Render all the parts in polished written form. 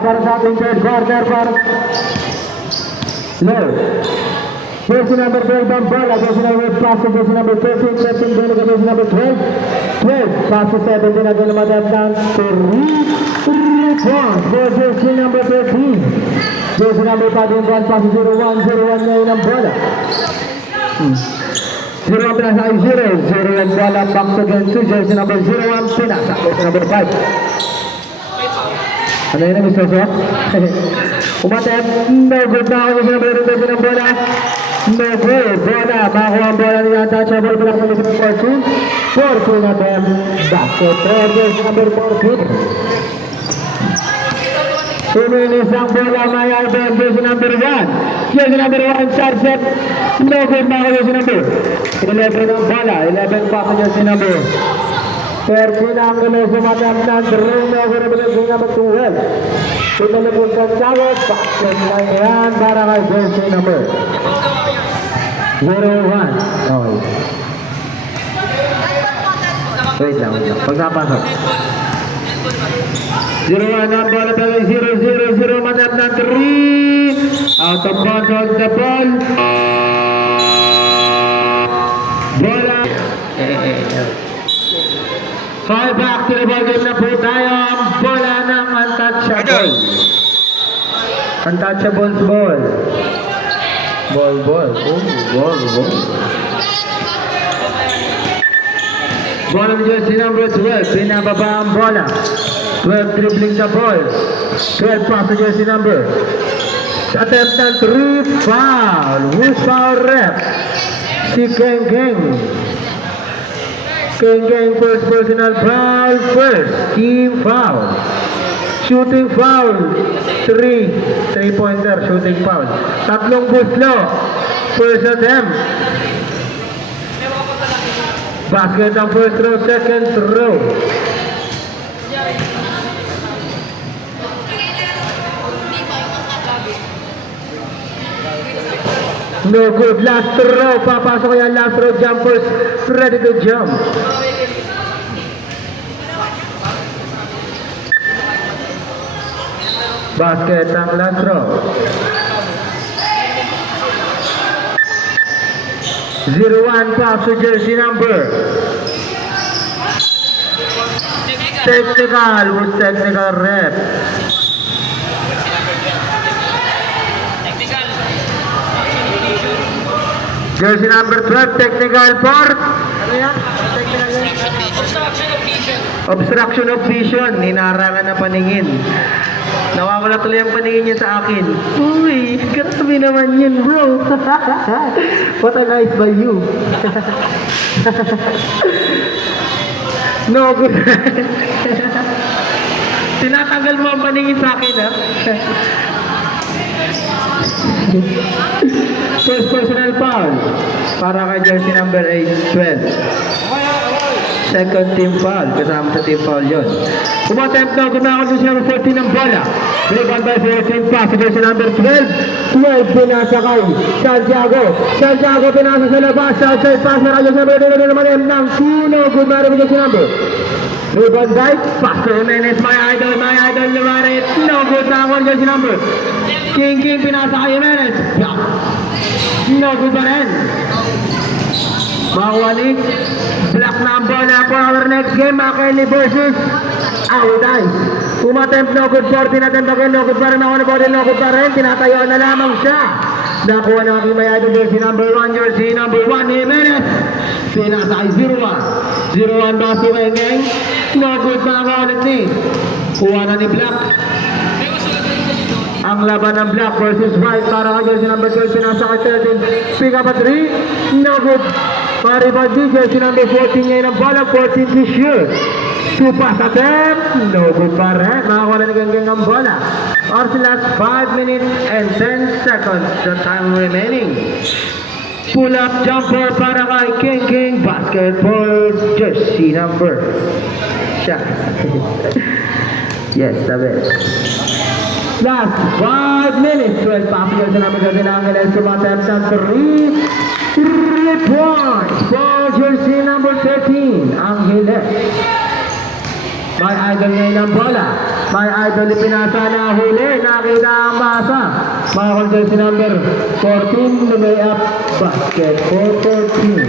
para sa ating third quarter para Low. Jersey number 12 ang bola. Jersey number 8 pass to jersey number 13. 13 bola to jersey number 12. 12 pass to 17 again naman down to 3 points for jersey number 13. Jersey number 5 pass to 0-1. 0-1 ngayon ang bola. 0-1 pinasa ay 0. 0-1 bola back to jersey. Jersey number 0-1 pinasa. Jersey number 5. Ano yun ang Mr. Sok? Umatep. No good na ako jersey number 13 ng bola. No good. Bola. Makakuha ang bola niya. Touchable. Bilang ng jersey number 14. 14 attempt. Back to jersey number 14. Tuminis ang bola. May album. Jersey number 1. Jersey number 1. Shot set. No good na ako jersey number 11 ang bola. 11 pa sa jersey number 13 ang gulo sumatap ng room over jersey number 12. Pinalipon sa Chagos. Bakit lang yan para kay jersey number 0-1. Okay. Wait lang. Pagkapasok. 0-1 ang bola pero 0-0-0 matap ng 3. Out of control the ball. Bola. Fall back to the ball game na po tayo. Ang bola ng untouchable. Untouchables ball. Ball. Ball. Bola ng jersey number 12. Pinababa ang bola. 12 dribbling the ball. 12 pass to jersey number. Attempt ng 3 foul. Who's foul ref? Si Geng. Geng first personal foul. First team foul. Shooting foul. 3-pointer shooting foul. Tatlong buslo. First attempt. Basket ang first row, second row. No good. Last row. Papasok yan. Last row jumpers. Ready to jump. Basket ang last row. 0-1 pass to jersey number. Technical with technical rep. Jersey number 12 technical part. Ano yan? Obstruction of vision. Ninarangan na paningin. Nawawala tuloy ang paningin niya sa akin. Uy, grabe naman yun, bro. What a nice by you. No good. Tinatanggal mo ang paningin sa akin, ha? First personal foul para kay jersey number 12. Second team foul, kasama sa team foul yun. Umatempt na gumawa jersey number 14 ng bola. Rebound by 14 pass, jersey number 12. 12 pinasa kay Santiago pinasa sa labas. Outside pass na jersey number 11 naman ng Kuno. Good man with jersey number. Rebound by Pastor Jimenez, my idol Lumaret. No good na ako jersey number. King pinasa kay Jimenez. No good pa rin. Makuha ni Black na ang bola for our next game. Kelly versus Auday. Umatempt no good 14 attempt again. No good pa rin ako na body. No good pa rin. Tinatayo na lamang siya. Nakuha ng aking may idol jersey number 1. Jersey number 1 Jimenez. Pinasa ay 0-1. 0-1 baso kay Geng. No good na ako ulit ni. Kuha na ni Black. Ang laban ng Black versus White para kay jersey number 12. Pinasa kay 13. Pick up a 3. No good. Mariband jersey number 14 ngayon ang bola. 14 to shoot. 2 pass attempt. No good pa rin. Makakuha ni Geng ang bola. Or last 5 minutes and 10 seconds. The time remaining. Pull up jumper para kay Geng. Basket for jersey number. Shot. Yes, the best. Last 5 minutes. 12 passes na naman gagawin ang Angeles. Sumatap sa 3 points for jersey number 13. Angeles. May idol ngayon ang bola. May idol pinasa na huli. Nakita ang masa. Mga contest number 14. Lumay up basket for 14.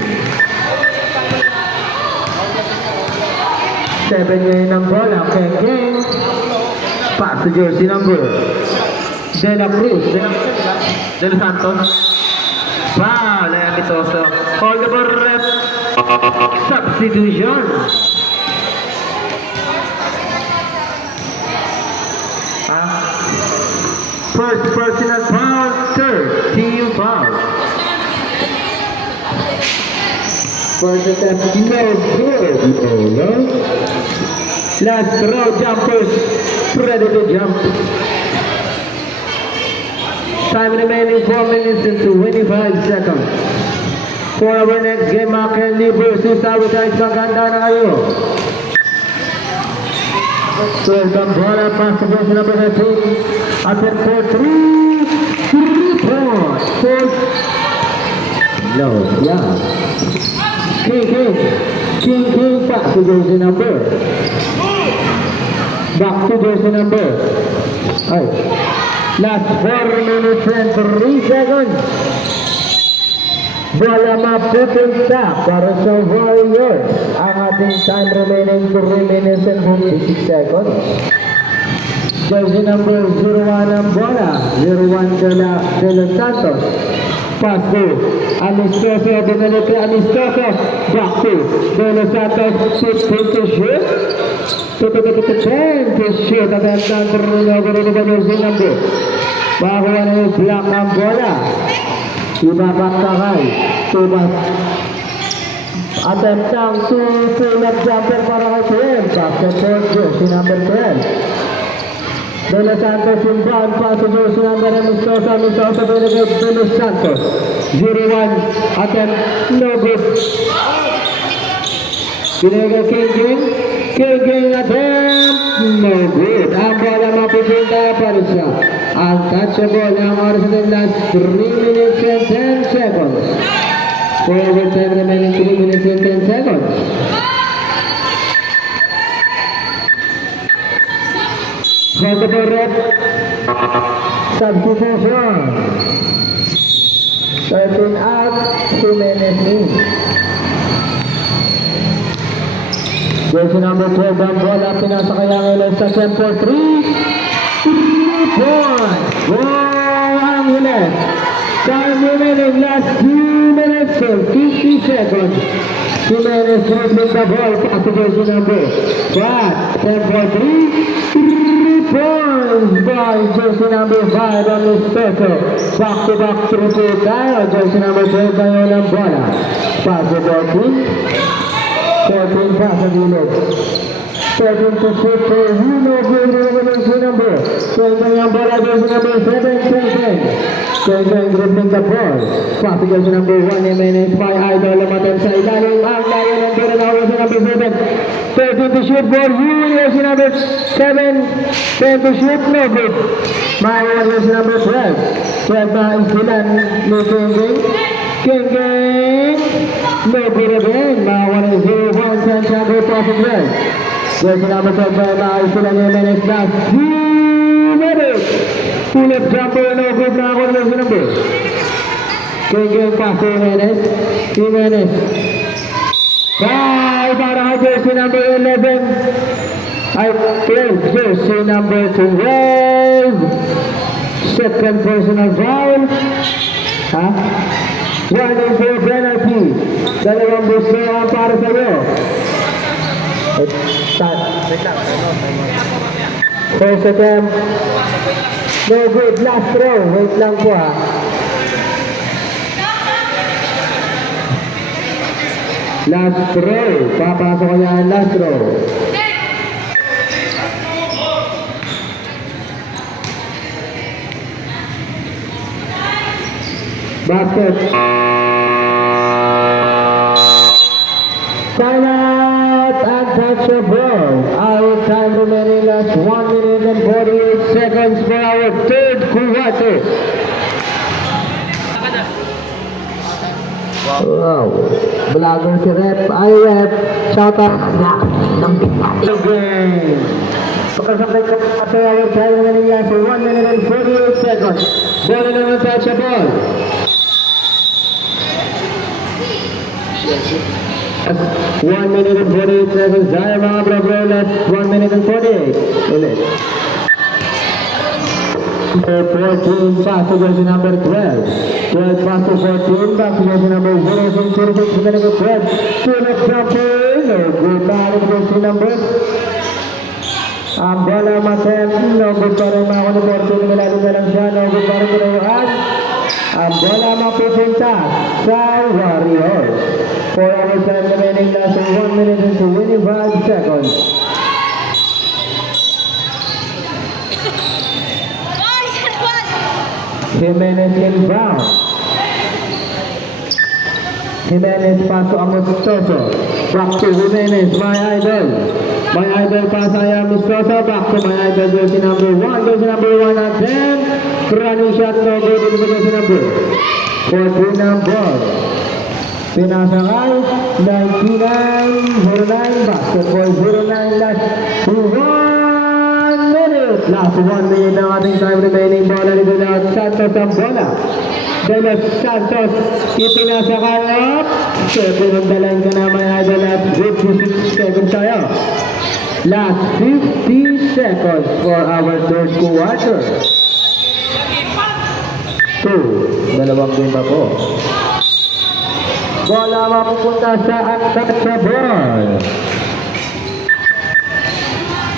7 ngayon ng bola. Keng. Pass to jersey number De La Cruz. De Los Santos. Foul. Ayan ito. So, hold the ball rep. Substitution. First personal foul, third team foul. First attempt, no good. Last throw, jumpers, ready to jump. Time remaining 4 minutes and 25 seconds. For our next game, McKinley versus Sabotage. Maganda na kayo. So the bola pass to version number 13. Attempt for 3 points. No, yeah. King back to jersey number. Back to jersey number. Alright. Last 4 minutes and 3 seconds. Bola mapupunta para sa Warriors. Ang ating time remaining 3 minutes and 46 seconds. Jersey number 01 ang bola. 01 De Los Santos. Pass to Amistoso. Binalik Amistoso. Back to De Los Santos. To shoot. To shoot. At ang tanong na jersey number. Makakuha na yung block ang bola. Ibabak kakay. Tubas. Attempt ng two-lap jumper para kay 12. Basket for jersey number 12. De Los Santos inbound pass to jersey number Amistoso binigay De Los Santos 0-1 attempt no good binigay King attempt no good ang bola mapupunta pa rin siya untouchable ang oras natin last 3 minutes and 10 seconds for overtime remaining 3 minutes and 10 seconds. Hold the ball rep. Substitution. 13 out, 2 minutes in. Jersey number 12 ang bola. Pinasa kaya ngayon sa tempo 3 points. Wow, ang huli. Time remaining last 2 minutes and 50 seconds. 2 minutes dribbling the ball. Pass to jersey number 5. Tempo 3 points by jersey number 5 on Amistoso. Back-to-back triple tayo. Jersey number 12 ngayon ang bola. Pass to 14. 14 pass sa gilid. 13 to shoot for Huno. Jersey number 12 ang bola. Jersey number 7. Kaya dribbling the ball. Pass to jersey number 1. Jimenez by Idol. Lamatan sa ilalim. Ang layo ng bola na jersey number 7. 13 to shoot for jersey number 7. 10 to shoot, no good. Maya jersey number 12. 12 na isilan ni King. No good again. Maya 0-1 Santiago Pasig. Jersey number 12 na isilan ni Jimenez last 2 minutes. Pull-up jumper, no good na ako jersey number. King pass to Jimenez. Bye para kay jersey number 11. I play jersey number 12. Second personal foul. Warning for penalty. Dalawang gusto ang para sa iyo. First attempt. No good. Last throw. Wait lang po ha. Last throw. Papasok ko yan. Last throw. Basket. Timeout. Untouchable. Our time remaining last 1 minute and 48 seconds for our third quarter. Wow. Vlogger si Rep. Ay Rep. Shout out. Pagkasakay ko sa our time remaining last 1 minute and 48 seconds. Ball na naman touchable. 1 minute and 48 seconds. Dahil mga bro, last 1 minute and 48. Ulit. Number 14, pass to jersey number 12. 12 pass to 14, back to jersey number 0. From 26, we're gonna go 12. Pull up jumper. No good. Back to jersey number. Ang bola matem. No good pa rin mga kuniporto. Nilalim na lang siya. No good pa rin kinawahan. Ang bola mapupunta sa Warriors. 4 hours time remaining last 1 minute and 25 seconds. Jimenez inbound. Jimenez pass to Amostoso. Back to Jimenez, my idol. My idol pass ay Amostoso. Back to my idol, jersey number 1. Jersey number 1 at 10. Running shot, no good. Ito jersey number 14 ang ball. Pinasakay, 99-09. Basketball 09 last 1 minute. Last 1 minute ng ating time remaining. Bola ni De Los Santos ang bola. De Los Santos ipinasakay up. Seven ang dalang ka na may idol at 56 seconds tayo. Last 50 seconds for our third quarter. 2. Dalawang game pa po. Bola mapupunta sa untouchable.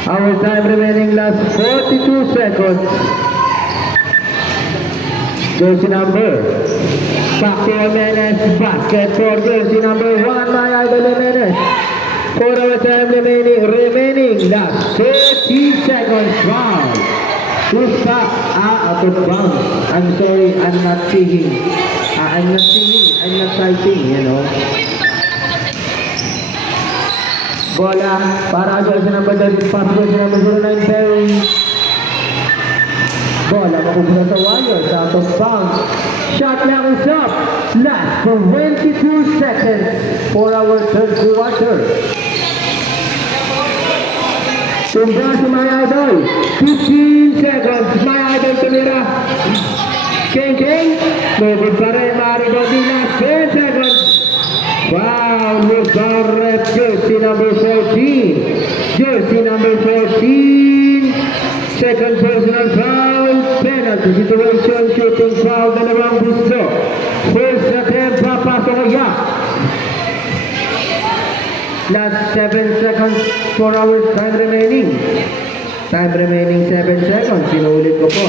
Our time remaining last 42 seconds. Jersey number. Back to Jimenez. Basket for jersey number 1. My idol Jimenez. For our time remaining last 30 seconds. Foul. Pusta. Out of bounds. I'm sorry, I'm not singing. I'm not singing. I'm not typing, you know. Bola para jersey number 30. Pass jersey number 09. Perry. Bola makukuha sa Warriors. Out of bounds. Shot clock is up. Last 22 seconds for our third quarter. Tumba si my idol. 15 seconds. My idol tumira. King. No good pa rin. Maribo Dinas. 10 seconds. Wow. Luzarret. Jersey number 14. Jersey number 14. Second personal foul. Penalty situation. Shooting foul. Dalawang gusto. First attempt. Papasok kaya. Last 7 seconds for our time remaining. Time remaining 7 seconds. Sinulit ko po.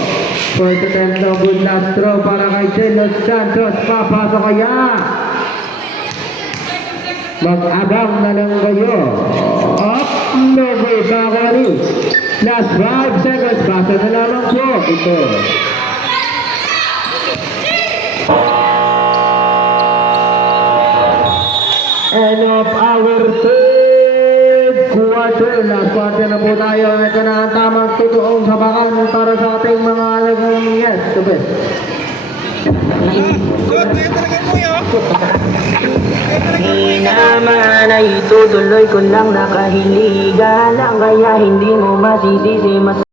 First attempt no good. Last throw para kay De Los Santos. Papasok kaya. Mag-abang na lang kayo. Up. No good. Bakari. Last 5 seconds. Basa na lamang po. Ito. End of our third quarter. Last quarter na po tayo. Ito na ang tamang tutuong sabakan para sa ating mga alagang yes, the best. Di naman ay tutuloy ko lang nakahiligan lang kaya hindi mo masisisi